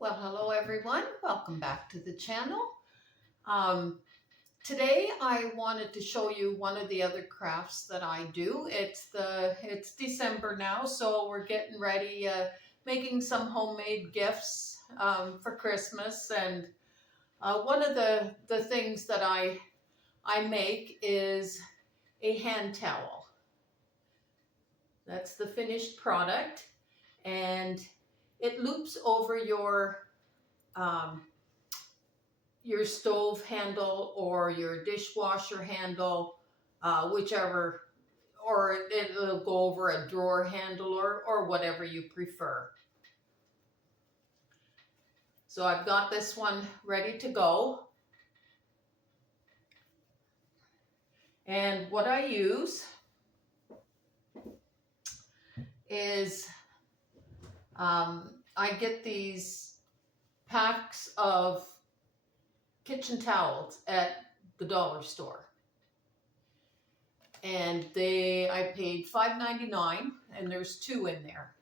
Well, hello everyone. Welcome back to the channel. Um, Today I wanted to show you one of the other crafts that I do. It's December now, so we're getting ready, making some homemade gifts for Christmas. And one of the things that I make is a hand towel. That's the finished product, and it loops over um, your stove handle or your dishwasher handle, whichever, or it'll go over a drawer handle or whatever you prefer. So I've got this one ready to go. And what I use is I get these packs of kitchen towels at the dollar store. And I paid $5.99 and there's 2 in there.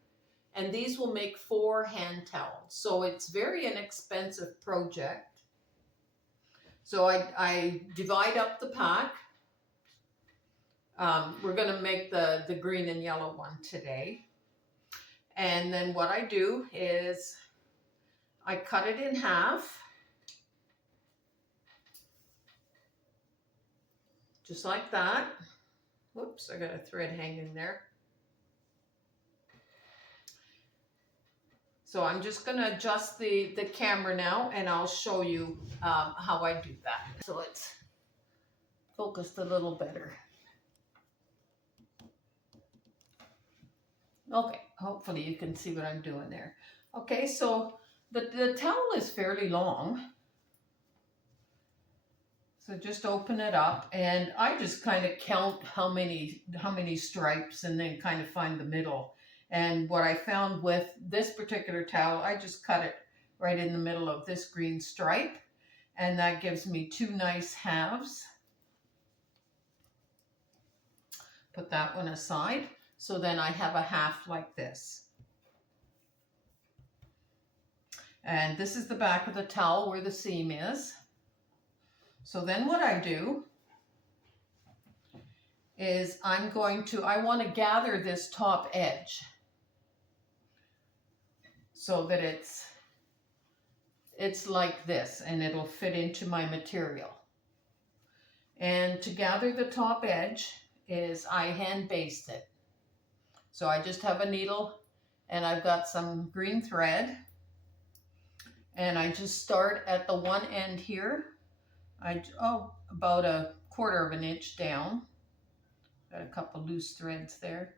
And these will make 4 hand towels. So it's very inexpensive project. So I divide up the pack. We're going to make the green and yellow one today. And then what I do is I cut it in half. Just like that. Whoops, I got a thread hanging there. So I'm just going to adjust the camera now and I'll show you how I do that. So it's focused a little better. Okay, hopefully you can see what I'm doing there. Okay, so the towel is fairly long. So just open it up and I just kind of count how many stripes and then kind of find the middle. And what I found with this particular towel, I just cut it right in the middle of this green stripe. And that gives me 2 nice halves. Put that one aside. So then I have a half like this. And this is the back of the towel where the seam is. So then what I do is I want to gather this top edge so that it's like this and it'll fit into my material. And to gather the top edge is I hand baste it. So I just have a needle and I've got some green thread and I just start at the one end here. About 1/4 of an inch down. Got a couple loose threads there.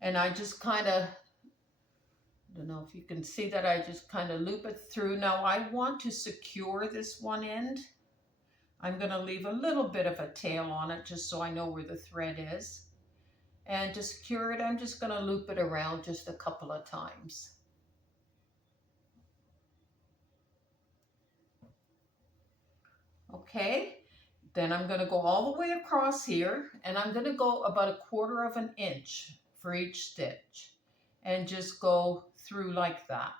And I just kind of, I don't know if you can see that, I just kind of loop it through. Now I want to secure this one end. I'm going to leave a little bit of a tail on it just so I know where the thread is. And to secure it, I'm just going to loop it around just a couple of times. Okay, then I'm going to go all the way across here and I'm going to go about 1/4 of an inch for each stitch and just go through like that.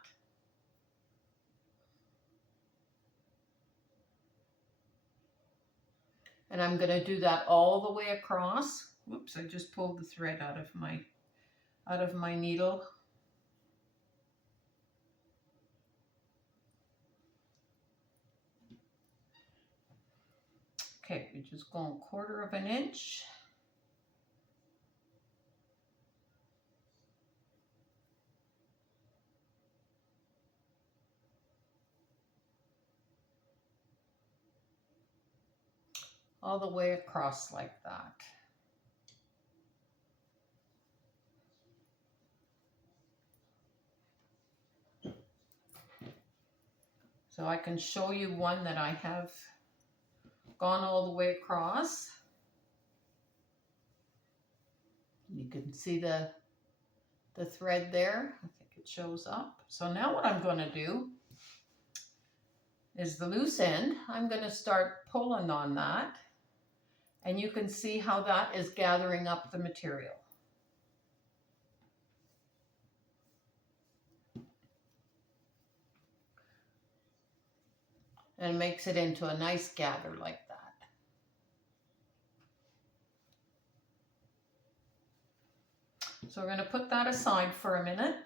And I'm going to do that all the way across. Whoops, I just pulled the thread out of my needle. Okay, we're just going 1/4 of an inch. All the way across like that. So I can show you one that I have gone all the way across. You can see the thread there. I think it shows up. So now what I'm going to do is the loose end. I'm going to start pulling on that. And you can see how that is gathering up the material. and makes it into a nice gather like that. So we're going to put that aside for a minute.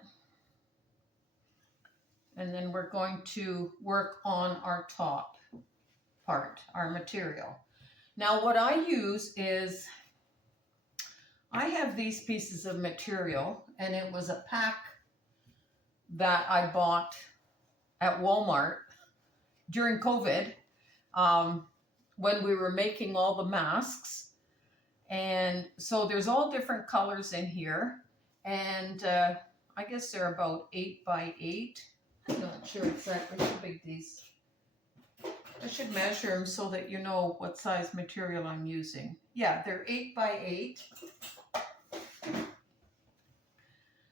And then we're going to work on our top part, our material. Now what I use is, I have these pieces of material, and it was a pack that I bought at Walmart during COVID, when we were making all the masks. And so there's all different colors in here, and I guess they're about 8 by 8. I'm not sure exactly how big these. I should measure them so that you know what size material I'm using. Yeah, they're 8 by 8.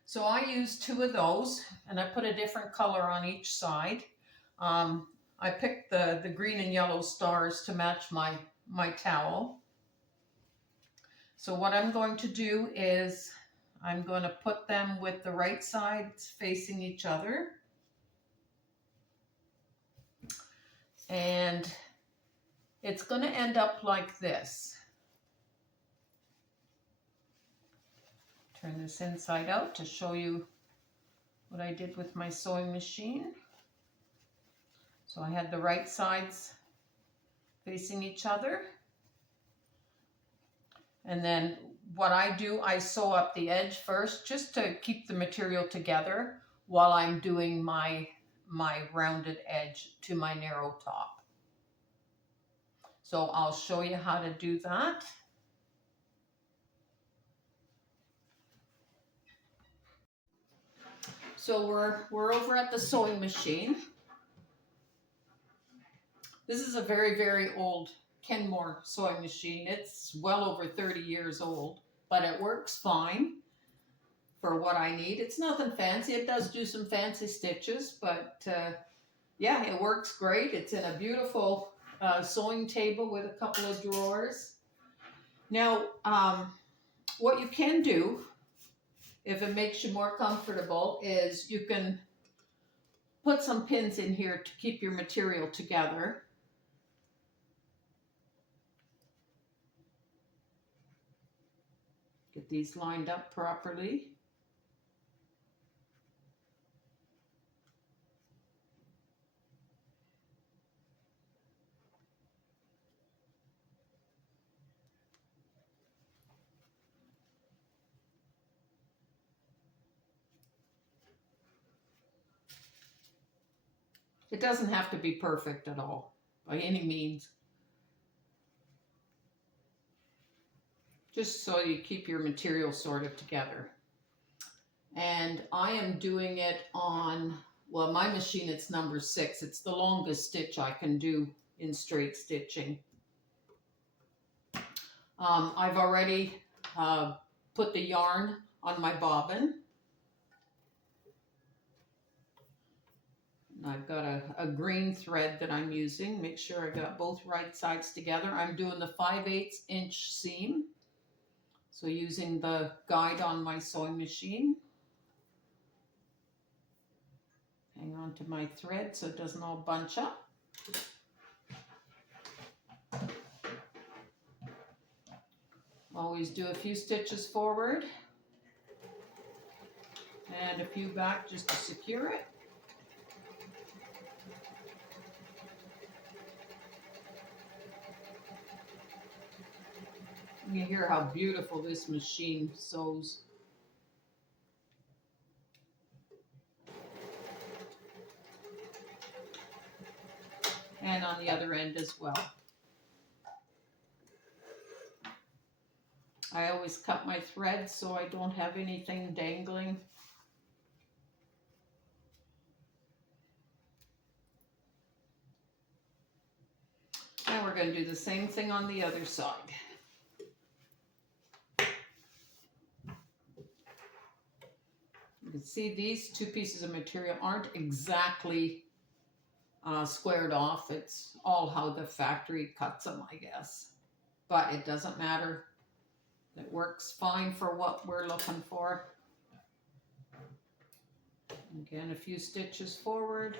So I used 2 of those, and I put a different color on each side. I picked the green and yellow stars to match my towel. So what I'm going to do is I'm going to put them with the right sides facing each other. And it's going to end up like this. Turn this inside out to show you what I did with my sewing machine. So I had the right sides facing each other. And then what I do, I sew up the edge first just to keep the material together while I'm doing my rounded edge to my narrow top. So I'll show you how to do that. So we're over at the sewing machine. This is a very, very old Kenmore sewing machine. It's well over 30 years old, but it works fine for what I need. It's nothing fancy. It does do some fancy stitches, but yeah, it works great. It's in a beautiful sewing table with a couple of drawers. Now, what you can do, if it makes you more comfortable, is you can put some pins in here to keep your material together. Get these lined up properly. It doesn't have to be perfect at all, by any means. Just so you keep your material sort of together. And I am doing it on, well, my machine, it's number 6. It's the longest stitch I can do in straight stitching. I've already put the yarn on my bobbin. I've got a green thread that I'm using. Make sure I got both right sides together. I'm doing the 5/8 inch seam. So using the guide on my sewing machine. Hang on to my thread so it doesn't all bunch up. Always do a few stitches forward and a few back just to secure it. You hear how beautiful this machine sews. And on the other end as well. I always cut my thread so I don't have anything dangling. And we're going to do the same thing on the other side. You can see these 2 pieces of material aren't exactly squared off. It's all how the factory cuts them, I guess. But it doesn't matter. It works fine for what we're looking for. Again, a few stitches forward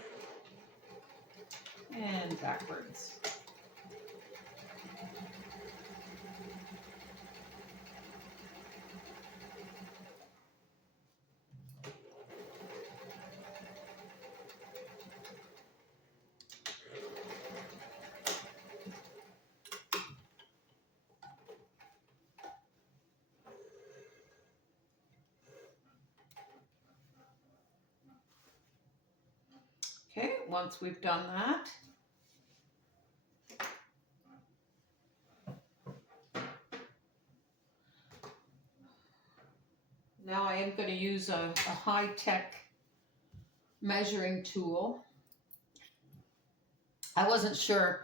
and backwards. Okay, once we've done that, now I am going to use a high-tech measuring tool. I wasn't sure.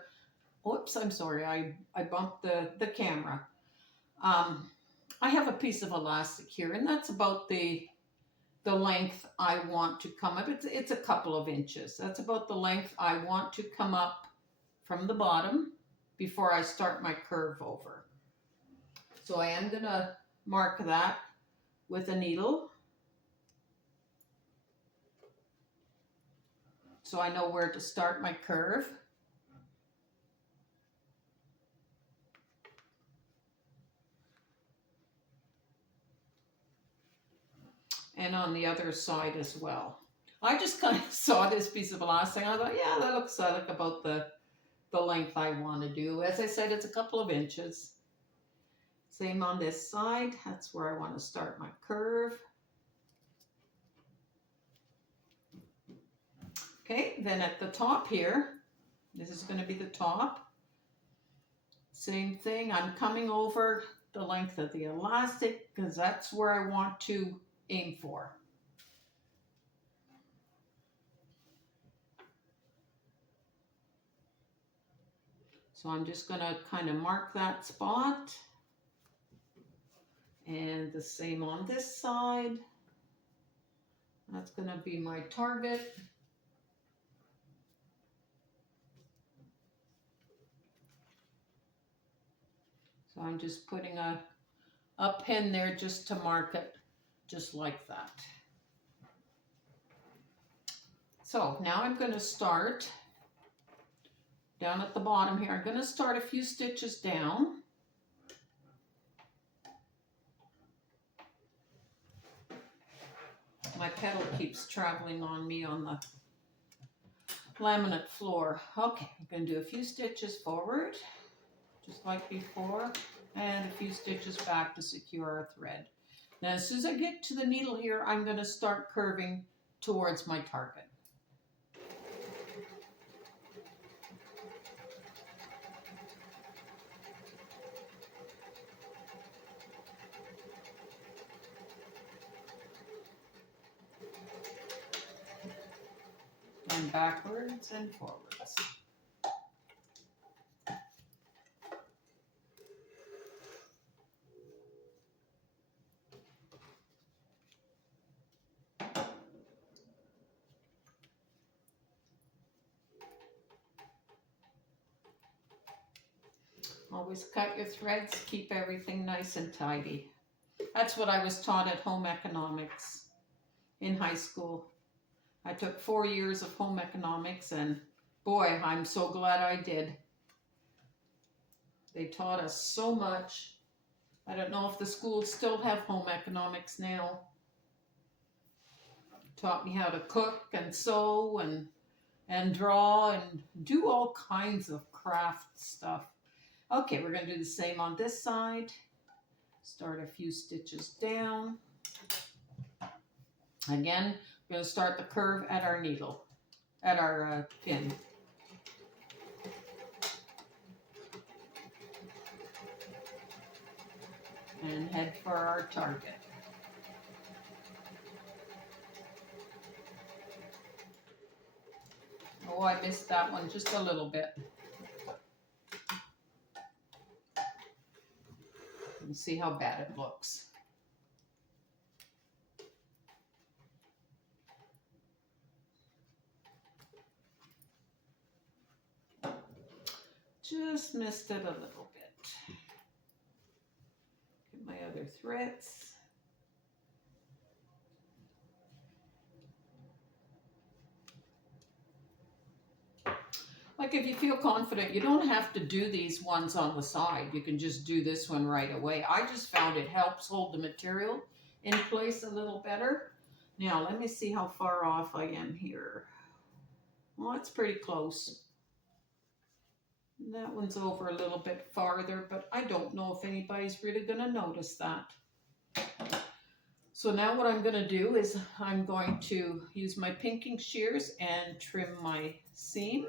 Oops, I'm sorry. I bumped the camera. I have a piece of elastic here, and that's about the length I want to come up. It's a couple of inches. That's about the length I want to come up from the bottom before I start my curve over. So I am going to mark that with a needle so I know where to start my curve. And on the other side as well. I just kind of saw this piece of elastic. I thought, yeah, that looks like about the length I want to do. As I said, it's a couple of inches. Same on this side. That's where I want to start my curve. Okay, then at the top here, this is going to be the top. Same thing. I'm coming over the length of the elastic because that's where I want to aim for. So I'm just going to kind of mark that spot. And the same on this side. That's going to be my target. So I'm just putting a pin there just to mark it, just like that. So now I'm going to start down at the bottom here. I'm going to start a few stitches down. My pedal keeps traveling on me on the laminate floor. Okay, I'm going to do a few stitches forward, just like before, and a few stitches back to secure our thread. Now, as soon as I get to the needle here, I'm going to start curving towards my target. And backwards and forwards. Always cut your threads, keep everything nice and tidy. That's what I was taught at home economics in high school. I took 4 years of home economics, and boy, I'm so glad I did. They taught us so much. I don't know if the schools still have home economics now. Taught me how to cook and sew and draw and do all kinds of craft stuff. Okay, we're going to do the same on this side. Start a few stitches down. Again, we're going to start the curve at our needle, at our pin. And head for our target. Oh, I missed that one just a little bit. And see how bad it looks. Just missed it a little bit. Get my other threads. My Like if you feel confident, you don't have to do these ones on the side. You can just do this one right away. I just found it helps hold the material in place a little better. Now, let me see how far off I am here. Well, it's pretty close. That one's over a little bit farther, but I don't know if anybody's really going to notice that. So now what I'm going to do is I'm going to use my pinking shears and trim my seam.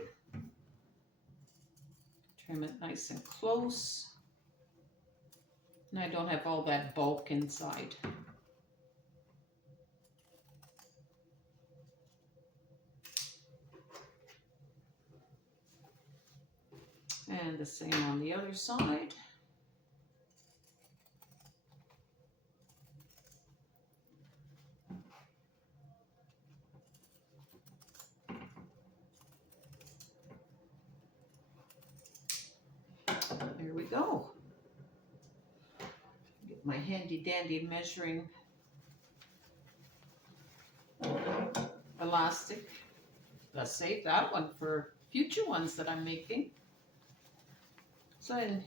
Trim it nice and close. And I don't have all that bulk inside. And the same on the other side. There we go. Get my handy dandy measuring elastic. Let's save that one for future ones that I'm making. So then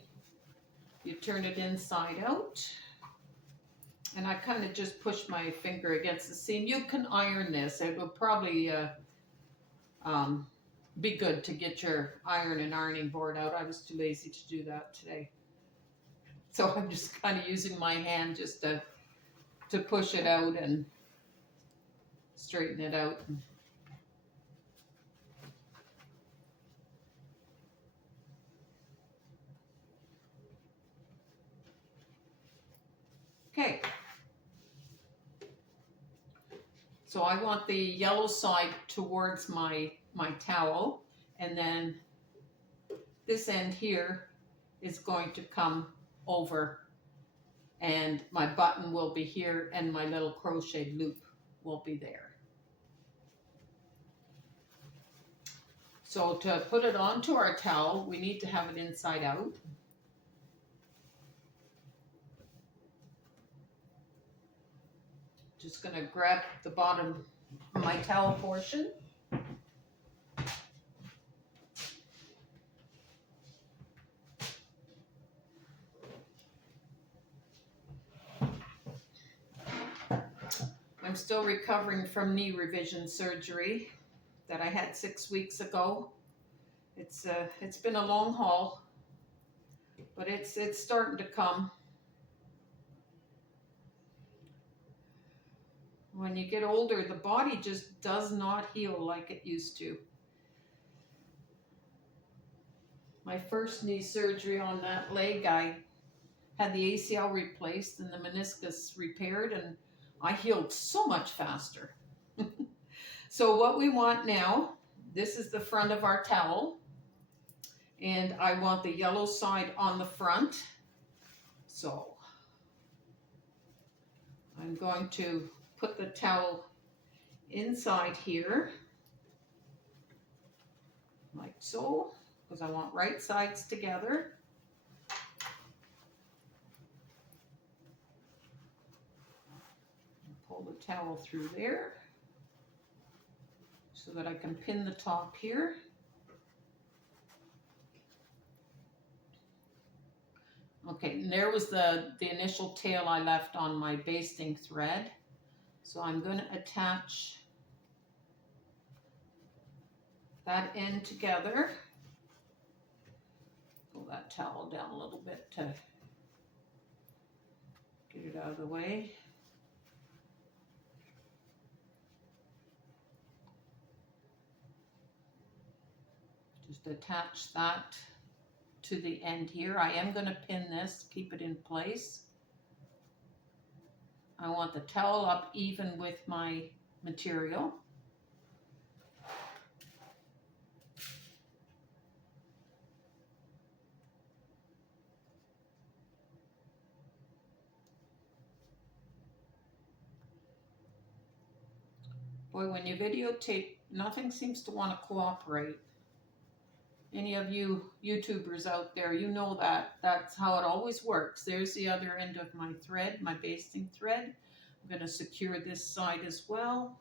you turn it inside out. And I kind of just push my finger against the seam. You can iron this. It will probably be good to get your iron and ironing board out. I was too lazy to do that today. So I'm just kind of using my hand just to push it out and straighten it out. Okay. So I want the yellow side towards my towel, and then this end here is going to come over, and my button will be here and my little crochet loop will be there. So to put it onto our towel, we need to have it inside out. Just going to grab the bottom of my towel portion. I'm still recovering from knee revision surgery that I had 6 weeks ago. It's been a long haul, but it's starting to come. When you get older, the body just does not heal like it used to. My first knee surgery on that leg, I had the ACL replaced and the meniscus repaired, and I healed so much faster. So what we want now, this is the front of our towel, and I want the yellow side on the front. So I'm going to put the towel inside here, like so, because I want right sides together. Pull the towel through there so that I can pin the top here. Okay, and there was the initial tail I left on my basting thread. So I'm going to attach that end together. Pull that towel down a little bit to get it out of the way. Just attach that to the end here. I am going to pin this, keep it in place. I want the towel up even with my material. Boy, when you videotape, nothing seems to want to cooperate. Any of you YouTubers out there, you know that's how it always works. There's the other end of my thread, my basting thread. I'm going to secure this side as well.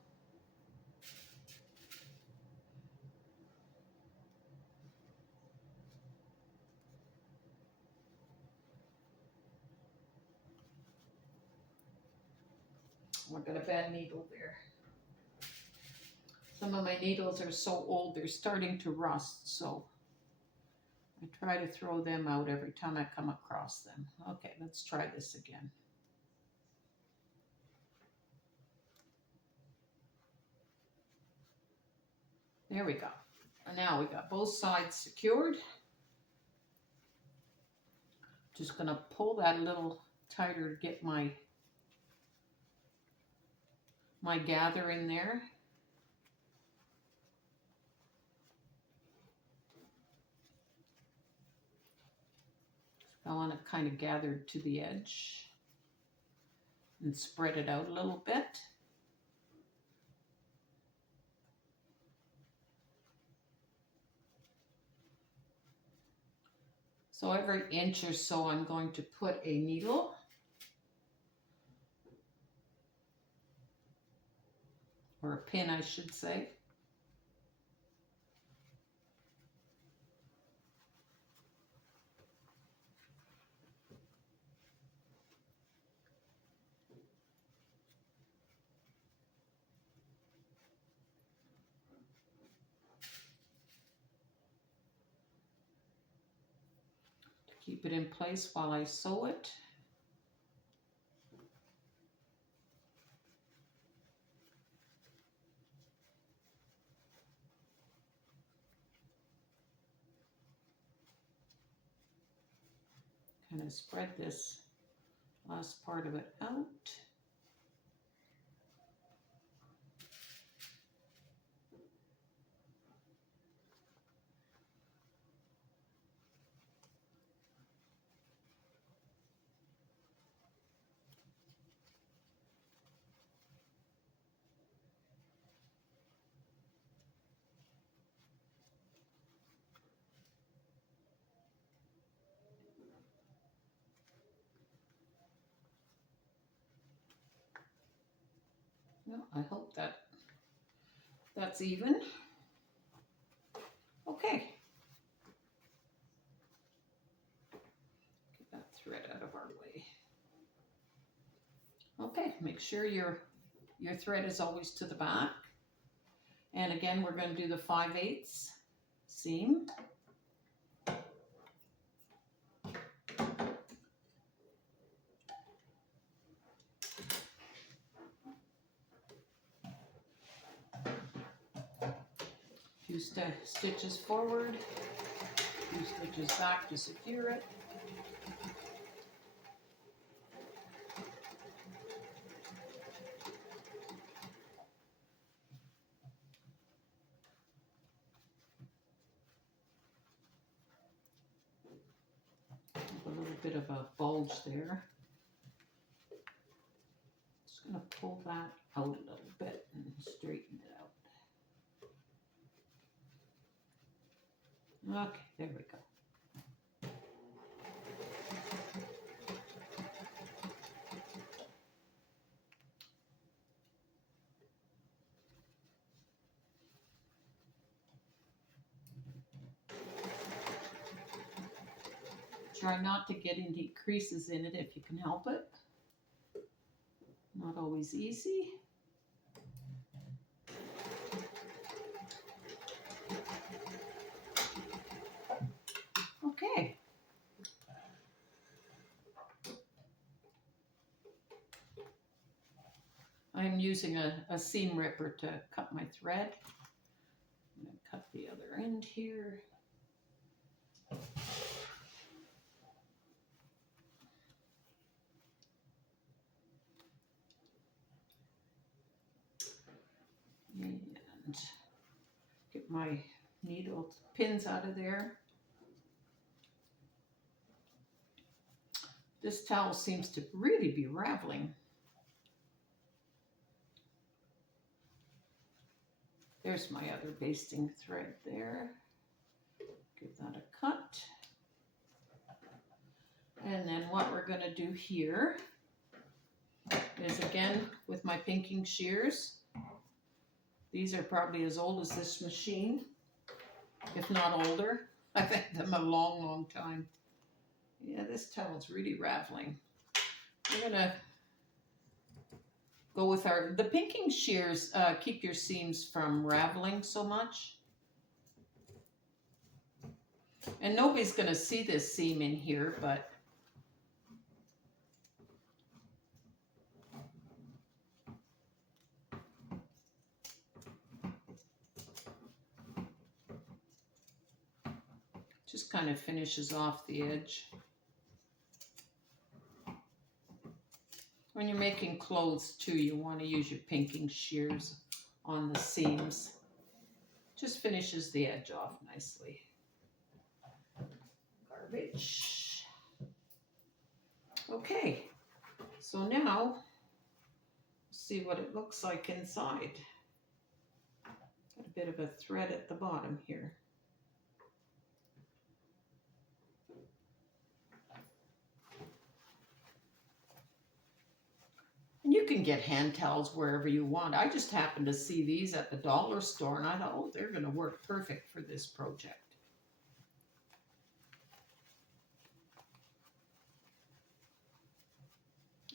Oh, I got a bad needle there. Some of my needles are so old, they're starting to rust, so I try to throw them out every time I come across them. Okay, let's try this again. There we go. And now we got both sides secured. Just gonna pull that a little tighter to get my gather in there. I want it kind of gathered to the edge and spread it out a little bit. So every inch or so I'm going to put a needle. Or a pin, I should say. Keep it in place while I sew it. Kind of spread this last part of it out. Well, I hope that's even. Okay. Get that thread out of our way. Okay, make sure your thread is always to the back. And again, we're going to do the 5/8 seam. Few stitches forward, few stitches back to secure it. A little bit of a bulge there. Just going to pull that out a little bit and straighten it out. Okay, there we go. Try not to get any creases in it if you can help it. Not always easy. Okay. I'm using a seam ripper to cut my thread. I'm going to cut the other end here. And get my needle pins out of there. This towel seems to really be raveling. There's my other basting thread there. Give that a cut. And then what we're going to do here is, again, with my pinking shears. These are probably as old as this machine, if not older. I've had them a long, long time. Yeah, this towel's really raveling. I'm going to go with the pinking shears, keep your seams from raveling so much. And nobody's going to see this seam in here, but just kind of finishes off the edge. When you're making clothes too, you want to use your pinking shears on the seams. Just finishes the edge off nicely. Garbage. Okay, so now see what it looks like inside. Got a bit of a thread at the bottom here. And you can get hand towels wherever you want. I just happened to see these at the dollar store and I thought, oh, they're going to work perfect for this project.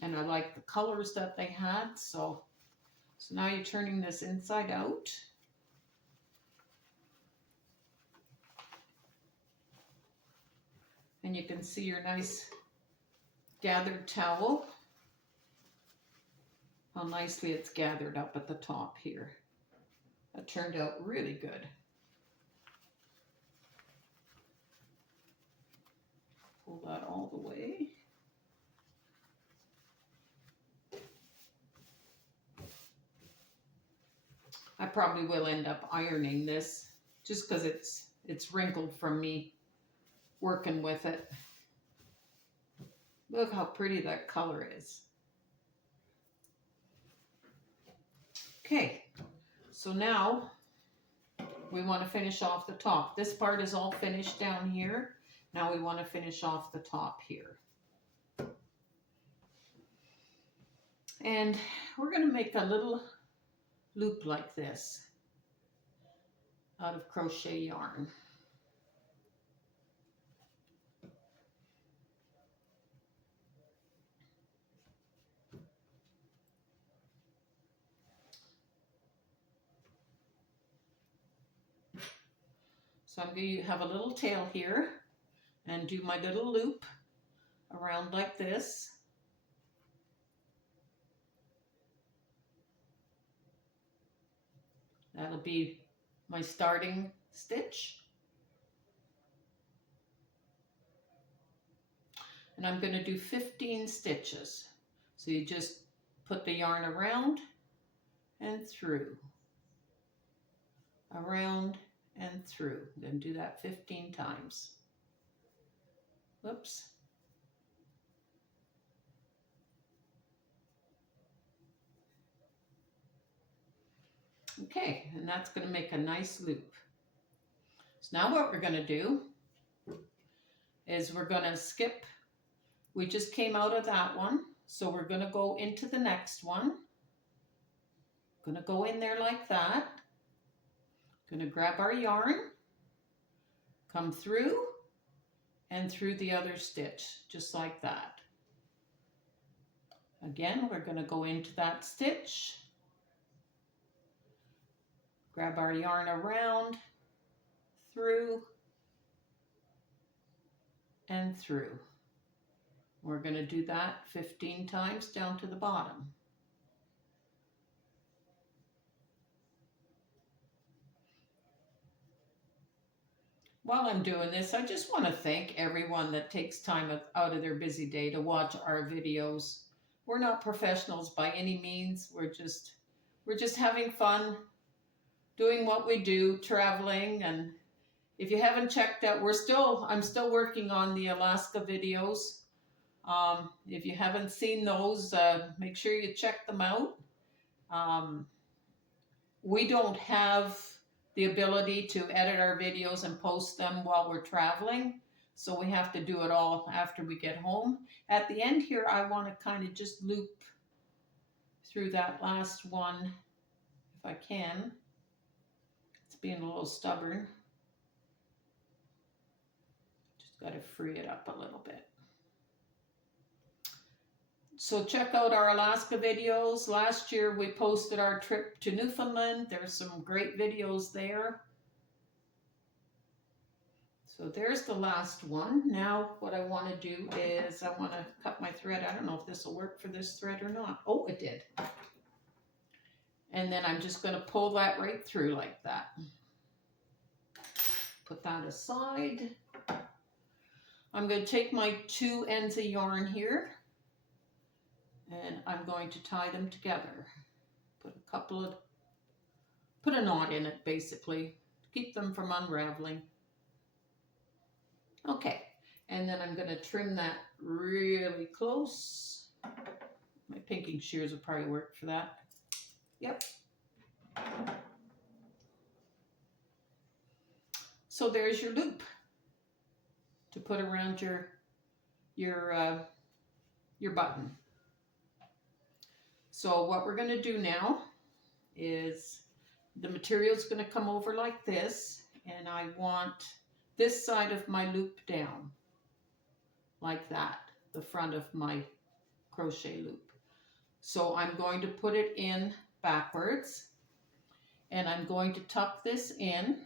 And I like the colors that they had. So now you're turning this inside out. And you can see your nice gathered towel. How nicely it's gathered up at the top here. That turned out really good. Pull that all the way. I probably will end up ironing this just because it's wrinkled from me working with it. Look how pretty that color is. Okay, so now we want to finish off the top. This part is all finished down here. Now we want to finish off the top here. And we're going to make a little loop like this out of crochet yarn. So I'm going to have a little tail here and do my little loop around like this. That'll be my starting stitch. And I'm going to do 15 stitches. So you just put the yarn around and through, around and through. Then do that 15 times. Whoops. Okay, and that's going to make a nice loop. So now what we're going to do is we're going to skip. We just came out of that one, so we're going to go into the next one. Going to go in there like that. Going to grab our yarn, come through, and through the other stitch, just like that. Again, we're going to go into that stitch, grab our yarn around, through, and through. We're going to do that 15 times down to the bottom. While I'm doing this, I just want to thank everyone that takes time out of their busy day to watch our videos. We're not professionals by any means. We're just having fun doing what we do, traveling. And if you haven't checked out, I'm still working on the Alaska videos. If you haven't seen those, make sure you check them out. We don't have the ability to edit our videos and post them while we're traveling, so we have to do it all after we get home. At the end here, I want to kind of just loop through that last one if I can. It's being a little stubborn. Just got to free it up a little bit. So check out our Alaska videos. Last year we posted our trip to Newfoundland. There's some great videos there. So there's the last one. Now what I want to do is I want to cut my thread. I don't know if this will work for this thread or not. Oh, it did. And then I'm just going to pull that right through like that. Put that aside. I'm going to take my 2 ends of yarn here and I'm going to tie them together. Put a knot in it basically to keep them from unraveling. Okay, and then I'm going to trim that really close. My pinking shears will probably work for that. Yep. So there's your loop to put around your button. So what we're going to do now is the material is going to come over like this, and I want this side of my loop down like that, the front of my crochet loop. So I'm going to put it in backwards, and I'm going to tuck this in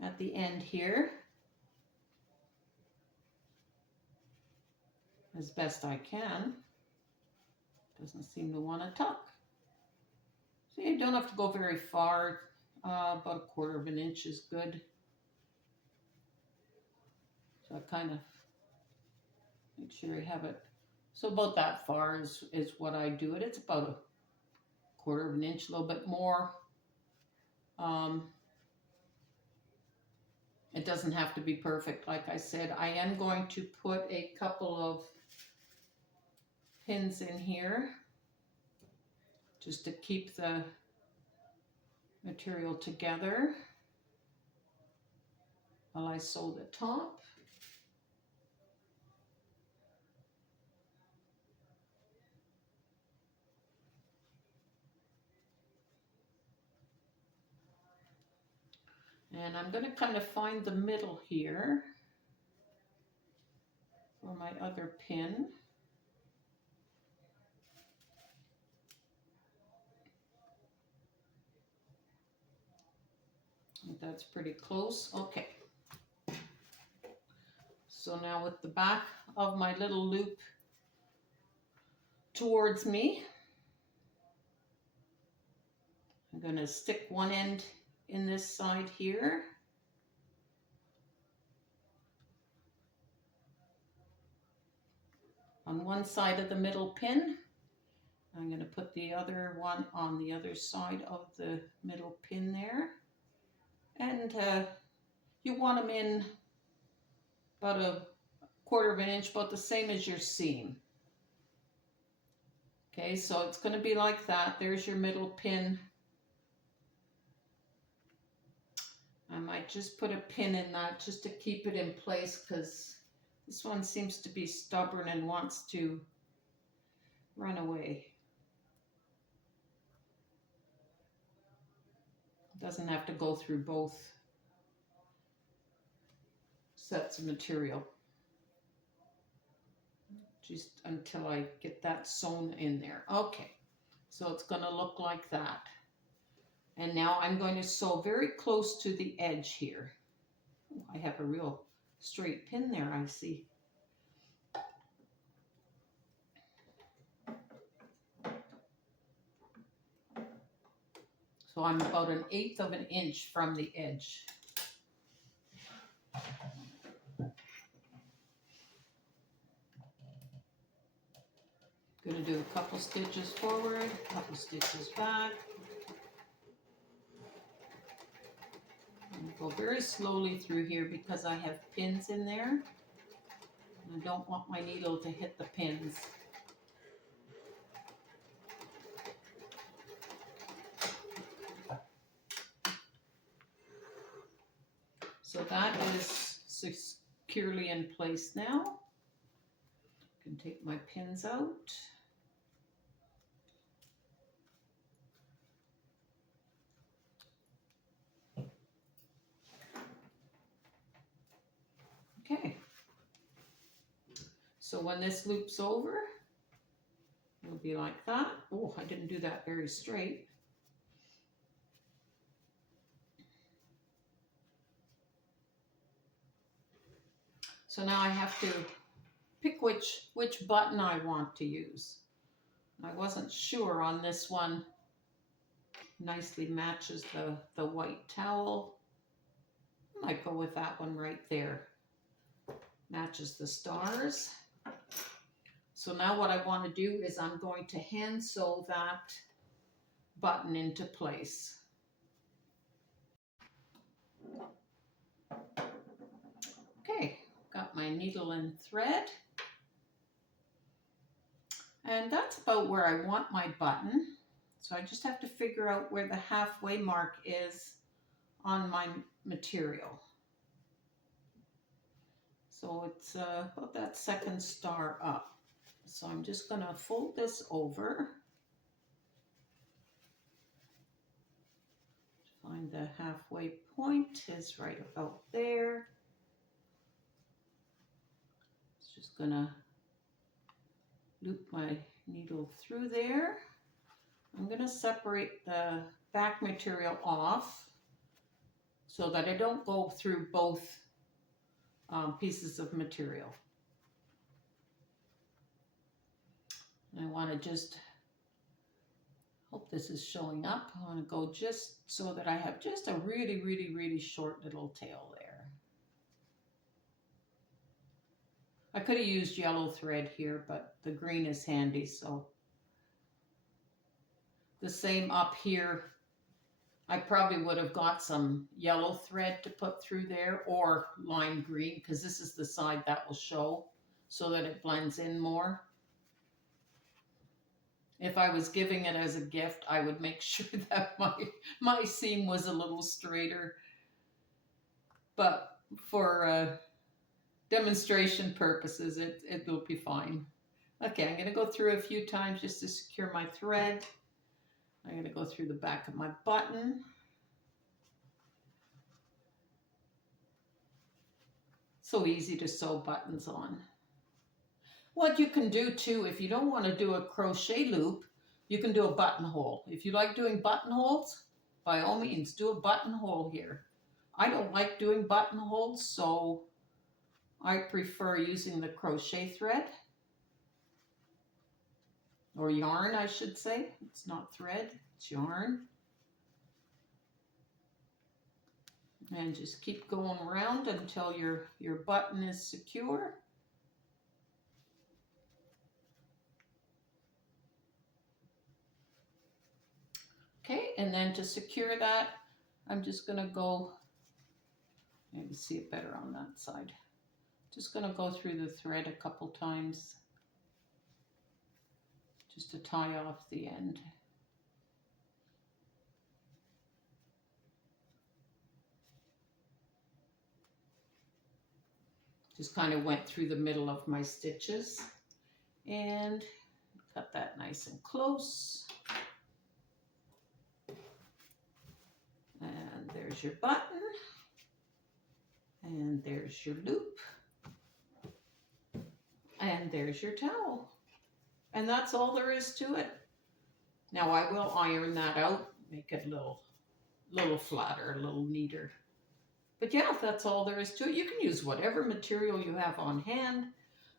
at the end here as best I can. Doesn't seem to want to tuck. So you don't have to go very far. About 1/4 of an inch is good. So I kind of make sure I have it. So about that far is what I do it. It's about 1/4 of an inch, a little bit more. It doesn't have to be perfect, like I said. I am going to put a couple of pins in here just to keep the material together while I sew the top. And I'm going to kind of find the middle here for my other pin. That's pretty close. Okay. So now with the back of my little loop towards me, I'm going to stick one end in this side here. On one side of the middle pin. I'm going to put the other one on the other side of the middle pin there. And you want them in about 1/4 of an inch, about the same as your seam. Okay, so it's going to be like that. There's your middle pin. I might just put a pin in that just to keep it in place, because this one seems to be stubborn and wants to run away. It doesn't have to go through both sets of material. Just until I get that sewn in there. Okay, so it's going to look like that. And now I'm going to sew very close to the edge here. I have a real straight pin there, I see. So I'm about 1/8 of an inch from the edge. Going to do a couple stitches forward, a couple stitches back. Go very slowly through here because I have pins in there. And I don't want my needle to hit the pins. So that is securely in place now. I can take my pins out. Okay. So when this loops over, it'll be like that. Oh, I didn't do that very straight. So now I have to pick which button I want to use. I wasn't sure on this one. Nicely matches the white towel. I might go with that one right there. Matches the stars. So now what I want to do is I'm going to hand sew that button into place. Okay, got my needle and thread. And that's about where I want my button. So I just have to figure out where the halfway mark is on my material. So it's about that second star up. So I'm just going to fold this over. Find the halfway point is right about there. It's just going to loop my needle through there. I'm going to separate the back material off so that I don't go through both pieces of material. And I want to just, hope this is showing up. I want to go just so that I have just a really, really, really short little tail there. I could have used yellow thread here, but the green is handy, so. The same up here. I probably would have got some yellow thread to put through there or lime green, because this is the side that will show so that it blends in more. If I was giving it as a gift, I would make sure that my seam was a little straighter. But for demonstration purposes, it will be fine. Okay, I'm going to go through a few times just to secure my thread. I'm going to go through the back of my button. So easy to sew buttons on. What you can do too, if you don't want to do a crochet loop, you can do a buttonhole. If you like doing buttonholes, by all means, do a buttonhole here. I don't like doing buttonholes, so I prefer using the crochet thread. Or yarn, I should say. It's not thread, it's yarn. And just keep going around until your button is secure. Okay, and then to secure that, I'm just going to go, maybe see it better on that side. Just going to go through the thread a couple times just to tie off the end. Just kind of went through the middle of my stitches and cut that nice and close. And there's your button. And there's your loop. And there's your towel. And that's all there is to it. Now I will iron that out, make it a little flatter, a little neater. But yeah, that's all there is to it. You can use whatever material you have on hand.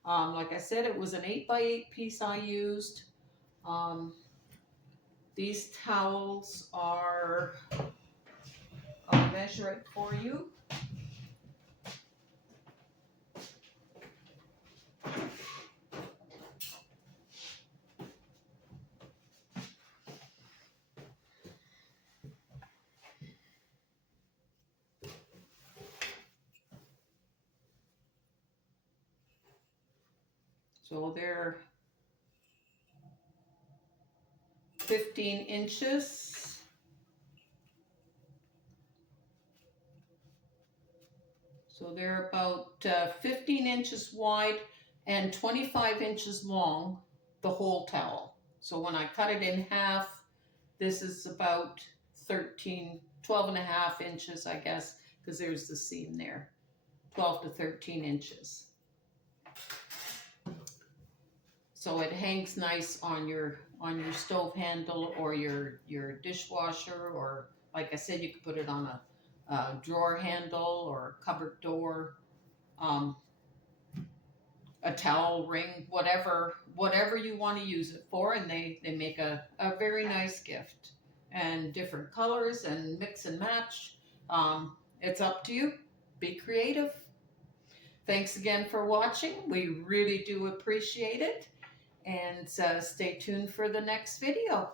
Like I said, it was an 8x8 piece I used. These towels are, I'll measure it for you. So they're 15 inches. So they're about 15 inches wide and 25 inches long, the whole towel. So when I cut it in half, this is about 12 and a half inches, I guess, because there's the seam there. 12 to 13 inches. so it hangs nice on your stove handle or your dishwasher, or like I said, you could put it on a drawer handle or a cupboard door, um, a towel ring, whatever you want to use it for, and they make a very nice gift, and different colors and mix and match. It's up to you. Be creative. Thanks again for watching. We really do appreciate it. And stay tuned for the next video.